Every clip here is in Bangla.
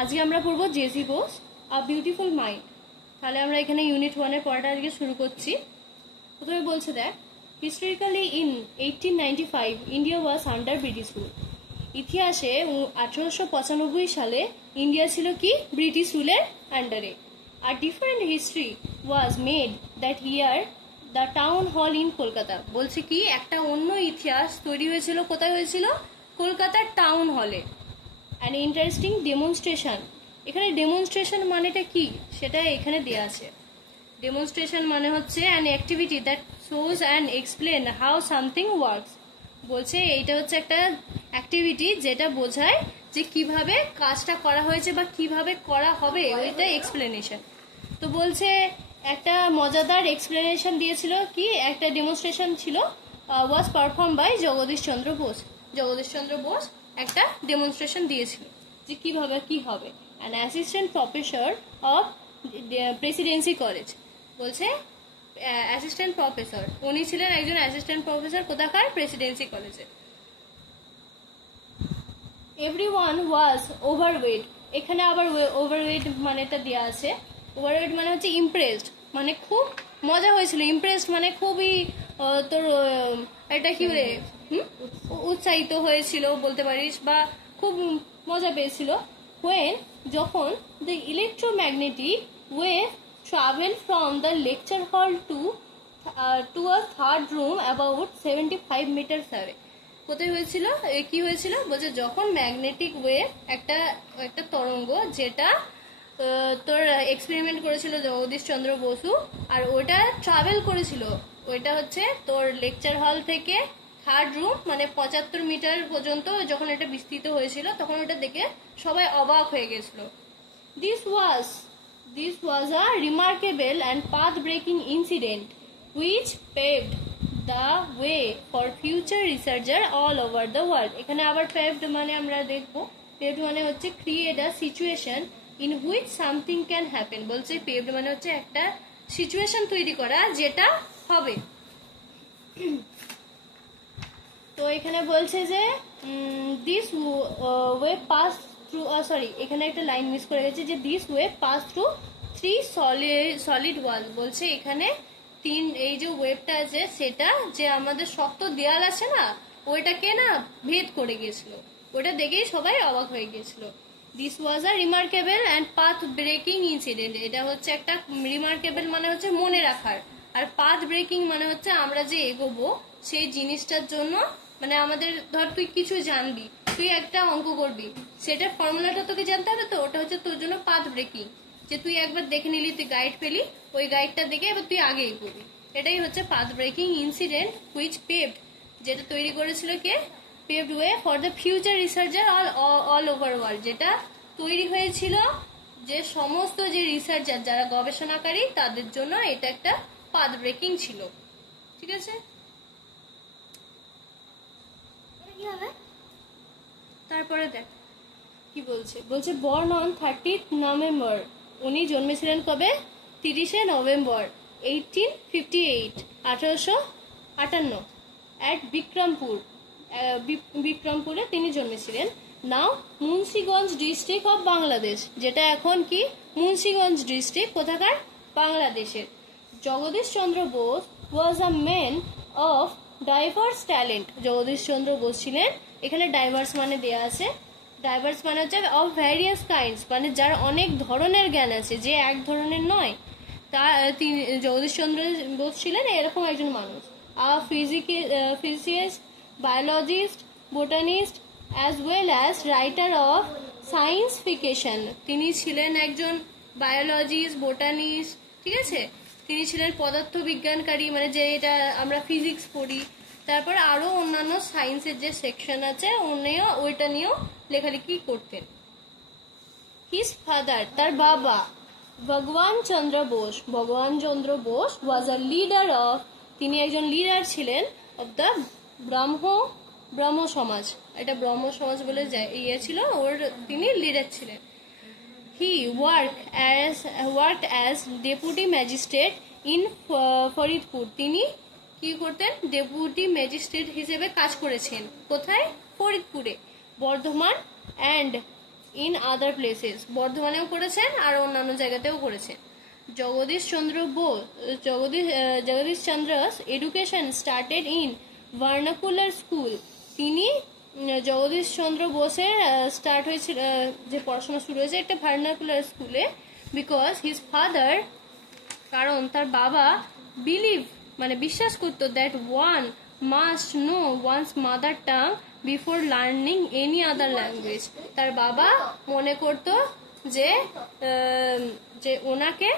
আজকে আমরা পড়বো JC Bose a beautiful mind. তাহলে আমরা এখানে ইউনিট 1 এর পড়াটা আজকে শুরু করছি। প্রথমে বলছে দেখ, historically in 1895 India was under British rule. ইতিহাসে 1895 সালে ইন্ডিয়া ছিল কি ব্রিটিশ রুলের আন্ডারে। আর different history was made that year the town hall in Kolkata. বলছে কি একটা অন্য ইতিহাস তৈরি হয়েছিল, কোথায় হয়েছিল? কলকাতার টাউন হলে। An interesting demonstration. এখানে ডেমনস্ট্রেশন মানেটা কি সেটা এখানে দেওয়া আছে। ডেমনস্ট্রেশন মানে হচ্ছে an activity that shows and explain how something works. বলছে এইটা হচ্ছে একটা অ্যাক্টিভিটি যেটা বোঝায় যে কিভাবে কাজটা করা হয়েছে বা কিভাবে করা হবে, ওইটা এক্সপ্লেনেশন। তো বলছে একটা মজাদার এক্সপ্লেনেশন দিয়েছিল, কি একটা ডেমনস্ট্রেশন ছিল, ওয়াজ পারফর্ম বাই জগদীশ চন্দ্র বোস। জগদীশ চন্দ্র বোস একটা ডেমনস্ট্রেশন দিয়েছিল যে কিভাবে কি হবে। An assistant professor of Presidency college. বলছে অ্যাসিস্ট্যান্ট প্রফেসর, উনি ছিলেন একজন অ্যাসিস্ট্যান্ট প্রফেসর কোথাকার? প্রেসিডেন্সি কলেজে। এভরিওয়ান ওয়াজ ওভারওয়েট। এখানে আবার ওভারওয়েট মানেটা দেওয়া আছে। ওভারওয়েট মানে হচ্ছে ইমপ্রেসড, মানে খুব মজা হয়েছিল। ইমপ্রেসড মানে খুবই তোর এটা কি বলে উৎসাহিত হয়েছিল বলতে পারিস, বা খুব মজা পেয়েছিল। হোয়েন যখন the electromagnetic wave travel from the lecture hall to a third room about 75 metre away. কোথায় হয়েছিল, কি হয়েছিল? বলছে যখন ম্যাগনেটিক ওয়েভ একটা তরঙ্গ, যেটা তোর এক্সপেরিমেন্ট করেছিল জগদীশ চন্দ্র বসু, আর ওটা ট্রাভেল করেছিল, ওইটা হচ্ছে তোর লেকচার হল থেকে থার্ড রুম মানে 75 মিটার পর্যন্ত যখন এটা বিস্তৃত হয়েছিল, তখন ওটা দেখে সবাই অবাক হয়ে গেছিল। This was a remarkable and path breaking incident which paved the way for future researcher all over the world. এখানে আবার পেভড মানে আমরা দেখবো, পেভড মানে হচ্ছে create a situation in which something can happen. বলছে পেভড মানে হচ্ছে একটা সিচুয়েশন তৈরি করা যেটা হবে। তো এখানে বলছে যে দিস ওয়ে পাস থ্রু, এখানে একটা লাইন মিস করে গেছে, যে this way pass through 3 solid wall. বলছে এখানে এই যে ওয়েবটা আছে সেটা যে আমাদের শক্ত দেয়াল আছে না, ওইটাকে না ভেদ করে গেছিল। ওটা দেখেই সবাই অবাক হয়ে গেছিল। This was a remarkable and path breaking incident. এটা হচ্ছে একটা রিমার্কেবল মানে হচ্ছে মনে রাখার, আর পাথ ব্রেকিং মানে হচ্ছে আমরা যে এগোবো সেই জিনিসটার জন্য, মানে আমাদের ধর তুই কিছু জানবি, তুই একটা অঙ্ক করবি, সেটার ফর্মুলাটা তোকে জানতে হবে, তো ওটা হচ্ছে তোর জন্য পাথ ব্রেকিং। যে তুই একবার দেখে নিলি, তুই গাইড পেলি, ওই গাইডটা দেখে এবার তুই আগে এগোবি, এটাই হচ্ছে path breaking incident which paved, যেটা তৈরি করেছিল কে? Paved way for the future researcher all over world. যেটা তৈরি হয়েছিল যে সমস্ত যে রিসার্চার যারা গবেষণাকারী তাদের জন্য এটা একটা পাথ ব্রেকিং ছিল। ঠিক আছে, তারপরে দেখ কি বলছে। বলছে বর্ন অন 30 নভেম্বর। উনি জন্মেছিলেন কবে? 30শে নভেম্বর 1858 অ্যাট বিক্রমপুরে তিনি জন্মেছিলেন। Now Munshiganj district of Bangladesh, যেটা এখন কি মুন্সিগঞ্জ ডিস্ট্রিক্ট কোথাকার? বাংলাদেশের। Jagadish Chandra Bose was a man of diverse talent. Jagadish Chandra Bose ছিলেন, এখানে ডাইভার্স মানে দেয়া আছে, ডাইভার্স মানে হচ্ছে অফ ভ্যারিয়াস কাইন্ডস, মানে যার অনেক ধরনের জ্ঞান আছে, যে এক ধরনের নয়। তিনি জগদীশ চন্দ্র বোস ছিলেন এরকম একজন মানুষ। Physicist, biologist, botanist as well as writer of science fiction. তিনি ছিলেন একজন বায়োলজিস্ট, বোটানিস্ট, ঠিক আছে। তিনি ছিলেন পদার্থবিজ্ঞানকারী, মানে যে এটা আমরা ফিজিক্স পড়ি, তারপর আরো অন্যান্য সায়েন্সের যে সেকশন আছে ওইটা নিয়েও লেখালেখি করতেন। হিজ ফাদার, তার বাবা, ভগবান চন্দ্র Bose was a leader of, তিনি একজন লিডার ছিলেন অফ দ্য ব্রহ্ম সমাজ। এটা ব্রহ্ম সমাজ বলে ছিল, ওর তিনি লিডার ছিলেন। হি worked as deputy magistrate in Faridpur. তিনি কি করতেন? ডেপুটি ম্যাজিস্ট্রেট হিসেবে কাজ করেছেন। কোথায়? ফরিদপুরে। Bardhaman and in other places, বর্ধমানেও করেছেন আর অন্যান্য জায়গাতেও করেছেন। Jagadish চন্দ্র's education started in vernacular school, তিনি জগদীশ চন্দ্র বোসের স্টার্ট হয়েছিল যে পড়াশোনা শুরু হয়েছে একটা ভার্নাকুলার স্কুলে, বিকজ হিজ ফাদার, কারণ তার বাবা বিলিভ মানে বিশ্বাস করতো that one must know one's mother tongue before learning any other language. তার বাবা মনে করতো যে যে ওনাকে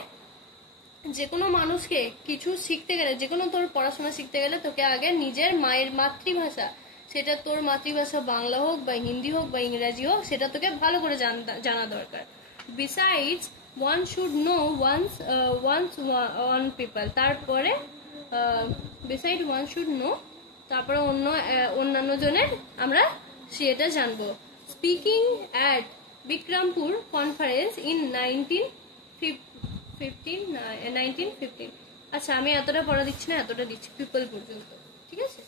যে কোনো মানুষকে কিছু শিখতে গেলে, যে কোনো তোর পড়াশোনা শিখতে গেলে তোকে আগে নিজের মায়ের মাতৃভাষা, সেটা তোর মাতৃভাষা বাংলা হোক বা হিন্দি হোক বা ইংরাজি হোক, সেটা তোকে ভালো করে জানা দরকার। Besides one should know one people, তারপরে বিসাইড ওয়ান শুড নো, তারপরে অন্যান্য জনের আমরা সেটা জানবো। Speaking at Bikrampur conference in 1915। আচ্ছা, আমি এতটা পড়া দিচ্ছি না, এতটা দিচ্ছি পিপল পর্যন্ত, ঠিক আছে।